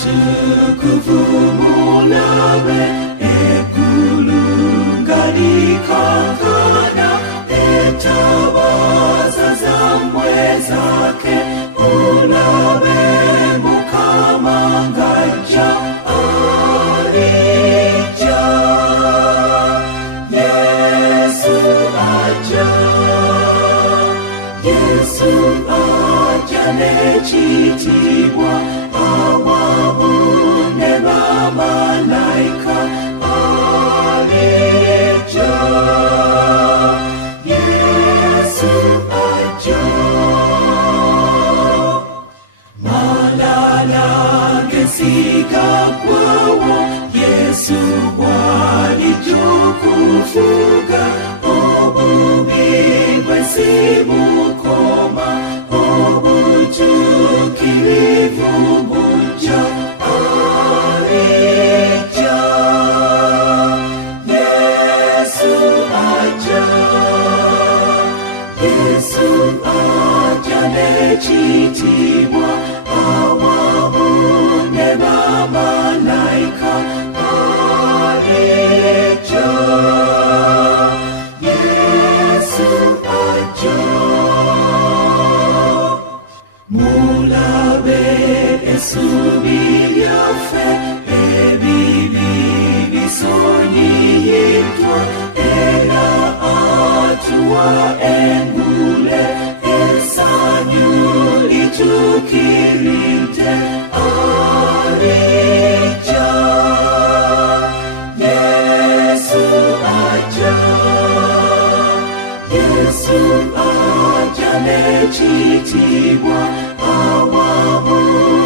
tukufu Mulabe ekulungalikakana etabaza zamwe zake Mulabe mukamangajja alija Yesu aja n'ekitiibwa awabune bamalayika alija Yesu aja malala gesigagwawo Yesu bw'alijukufuga obubi bw'ensi bukoma obutuukirivu bujja alija Yesu aja n'ekitiibwa awabune bamalayika alija Yesu aja Mulabe essuubi lyaffe ebibi bisonyiyiddwa era atuwa engule essanyu lituukiridde alija Yesu aja n'ekitiibwa awabune